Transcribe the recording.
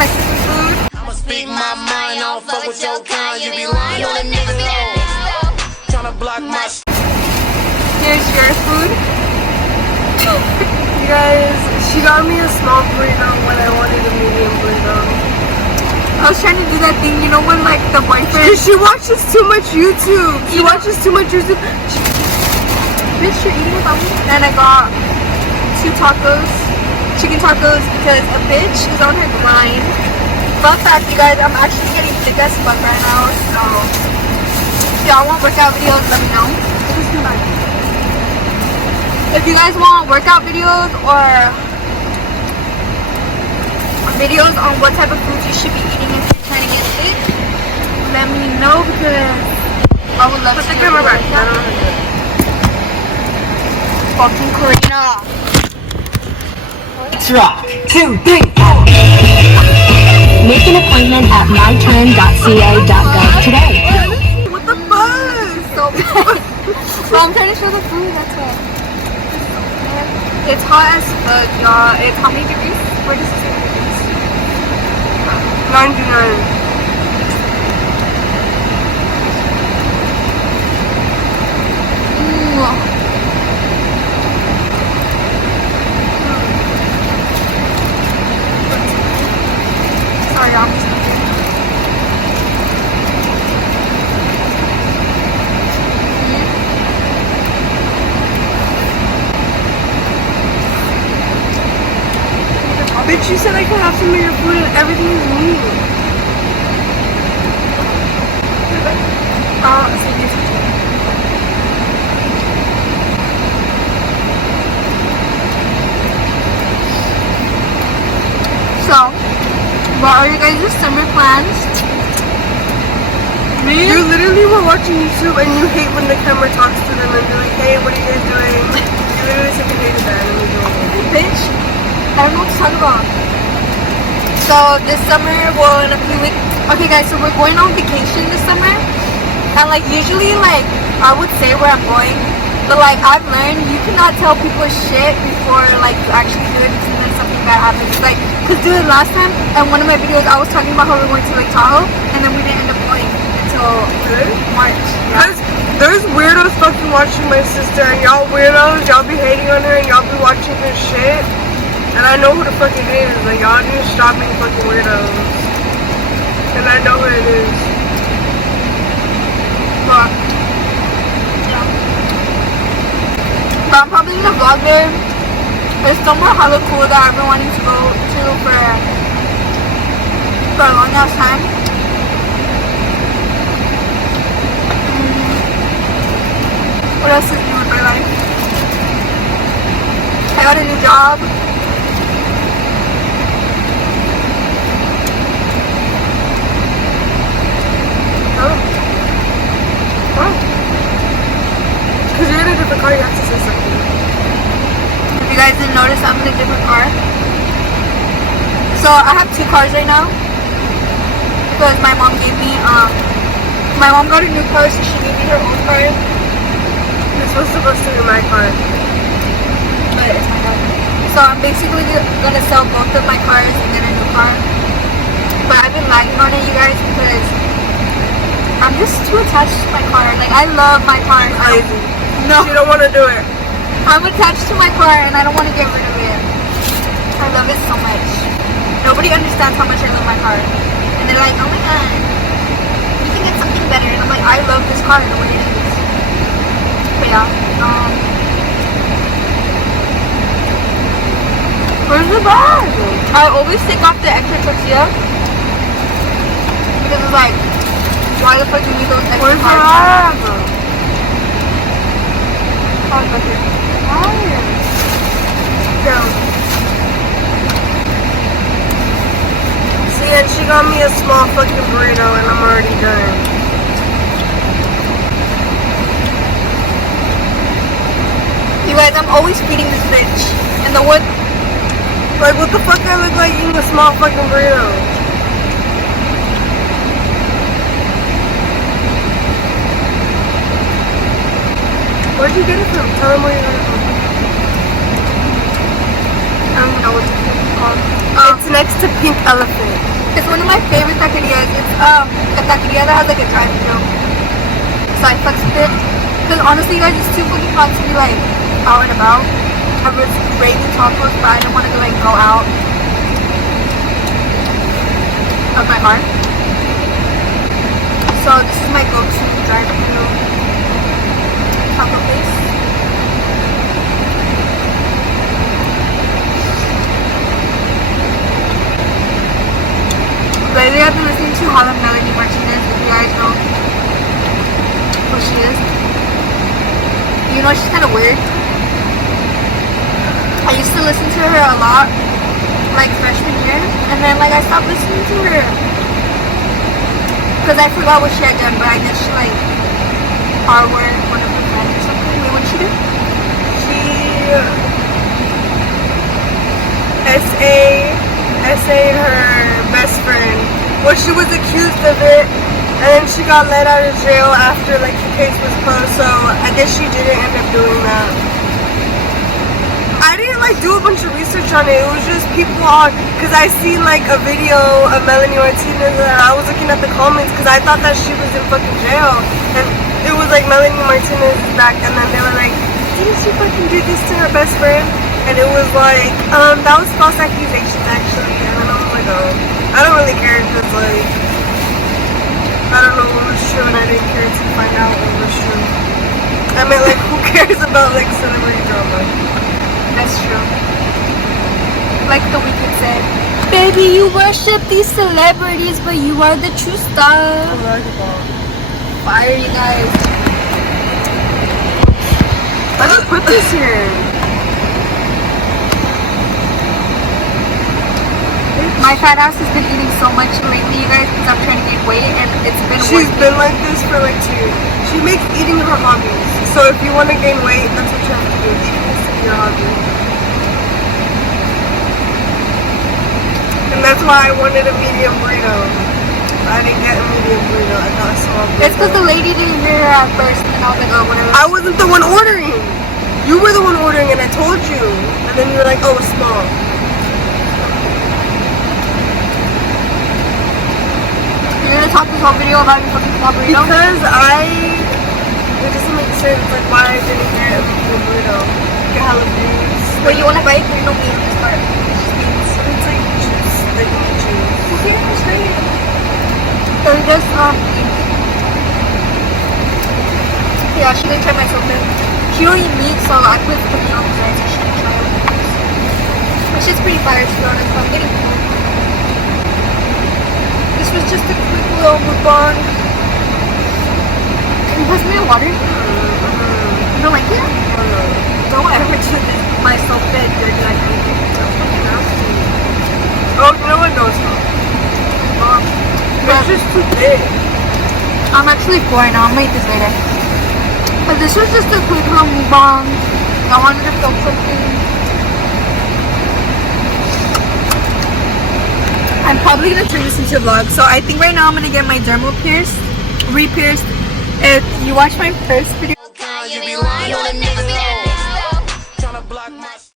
my sister's food. I'ma speak my mind, I don't fuck with your kind. You be lying on a nigga though. Tryna block my Here's your food. You guys, she got me a small burrito when I wanted a medium burrito. I was trying to do that thing, you know, when like the boyfriend. Cause she watches too much YouTube. She watches too much YouTube. Bitch, you're eating without me. And I got 2 tacos, chicken tacos, because a bitch is on her grind. Fun fact, you guys, I'm actually getting thick as fuck right now. So if y'all want workout videos, let me know. If you guys want workout videos or videos on what type of foods you should be eating if you're trying to get fit, let me know because I would love to see your workout. Fucking Karina. 2, 3, 4. Make an appointment at myturn.ca.gov today. What the fuck? So well, I'm trying to show the food, that's why. It's hot as fuck, y'all. It's how many degrees? Where does it say degrees? 99. Sorry, I'm just Bitch, you said I could have some of your food and everything is me. see this. So, what are you guys' summer plans? Me? You literally were watching YouTube and you hate when the camera talks to them and they're like, hey, what are you guys doing? You literally said you hated that and you're doing it. Bitch, I don't know what to talk about. So this summer, well, in a few weeks. Okay, guys, so we're going on vacation this summer, and like usually, like I would say where I'm going, but like I've learned you cannot tell people shit before like you actually do it, and then something bad happens. Like, cause dude, last time in one of my videos, I was talking about how we were going to Lake Tahoe, and then we didn't end up going until March. Because there's weirdos fucking watching my sister and y'all weirdos, y'all be hating on her and y'all be watching her shit. And I know who the fucking is. Like, y'all need to stop being fucking weirdos. And I know who it is. But yeah. But I'm probably gonna vlog there. There's somewhere hella cool that I've been wanting to go to for a long ass time. What else is new in my life? I got a new job. Because you're in a different car, you have to say something. If you guys didn't notice, I'm in a different car. So I have 2 cars right now. Because my mom gave me, my mom got a new car, so she gave me her old car. This was supposed to be my car. But it's my car. So I'm basically gonna sell both of my cars and get a new car. But I've been lagging on it, you guys, because I'm just too attached to my car. Like, I love my car. Crazy. No. You don't want to do it. I'm attached to my car and I don't want to get rid of it. I love it so much. Nobody understands how much I love my car. And they're like, oh my god, you can get something better. And I'm like, I love this car the way it is. But yeah, Where's the bag? I always take off the extra tortilla. Because it's like, why the fuck do you need those extra Where's the carbs? bag? Oh, it's right here. Go. See, and she got me a small fucking burrito and I'm already done. You guys, I'm always feeding this bitch. And the wood. Like, what the fuck I look like eating a small fucking burrito? Where'd you get it from? Tell them where you got it from. I don't even know what it's called. It's next to Pink Elephant. It's one of my favorite taquerias. It's a taqueria that has like a drive-thru. So I fucks with it. Because honestly, guys, it's too fucking hot to be like out and about. I was craving tacos, but I didn't want to like go out of my heart. So this is my go-to drive-thru taco place. Lately I've been listening to Melanie Martinez, if you guys know who she is. You know, she's kind of weird. I used to listen to her a lot, like freshman year, and then like I stopped listening to her because I forgot what she had done, but I guess she like R-word one of her friends or something. Wait, what did she do? She essayed her best friend. Well, she was accused of it, and then she got let out of jail after like the case was closed, so I guess she didn't end up doing that. I didn't like do a bunch of research on it. It was just people on, because I seen like a video of Melanie Martinez and I was looking at the comments because I thought that she was in fucking jail, and it was like Melanie Martinez is back, and then they were like, didn't she fucking do this to her best friend? And it was like, that was false accusations actually, and then I was like, oh, I don't really care because like, I don't know what was true and I didn't care to find out what was true. I mean, like, who cares about like celebrity drama? That's true. Like the Weeknd said, baby, you worship these celebrities, but you are the true star. Fire, you guys. I just put this here. My fat ass has been eating so much lately, you guys, because I'm trying to gain weight, and it's been She's working. been like this for like 2 years. She makes eating her hobby. So if you want to gain weight, that's what you have to do. Eating is your hobby. And that's why I wanted a medium burrito. I didn't get a medium burrito. I got a small burrito. It's because the lady didn't hear her at first, and I was like, oh, whatever. I wasn't the one ordering. You were the one ordering, and I told you. And then you were like, oh, it's small. You're gonna talk this whole video about your fucking small burrito? Because it doesn't make sense, like, why I didn't get a medium burrito. Get jalapenos. Wait, you wanna bite? There's no meat in this part. It's like juice, like meat juice. Okay, that's great. So just, yeah, she didn't try my sopa. She don't eat meat, so I put cookie on the side so she can try it. It's just pretty fire, to be honest, so I'm getting full. This was just a quick little mukbang. Can you pass me a water? You don't like it? Don't ever do this. My soap bed dirty like anything. So fucking nasty. Oh, you know what? No, it's not. It's just too big. I'm actually full right now. I'm gonna eat this later. But this was just a quick little mukbang. I wanted to film something. I'm probably gonna turn this into a vlog. So I think right now I'm gonna get my dermal pierced, re-pierced. If you watch my first video, You be lying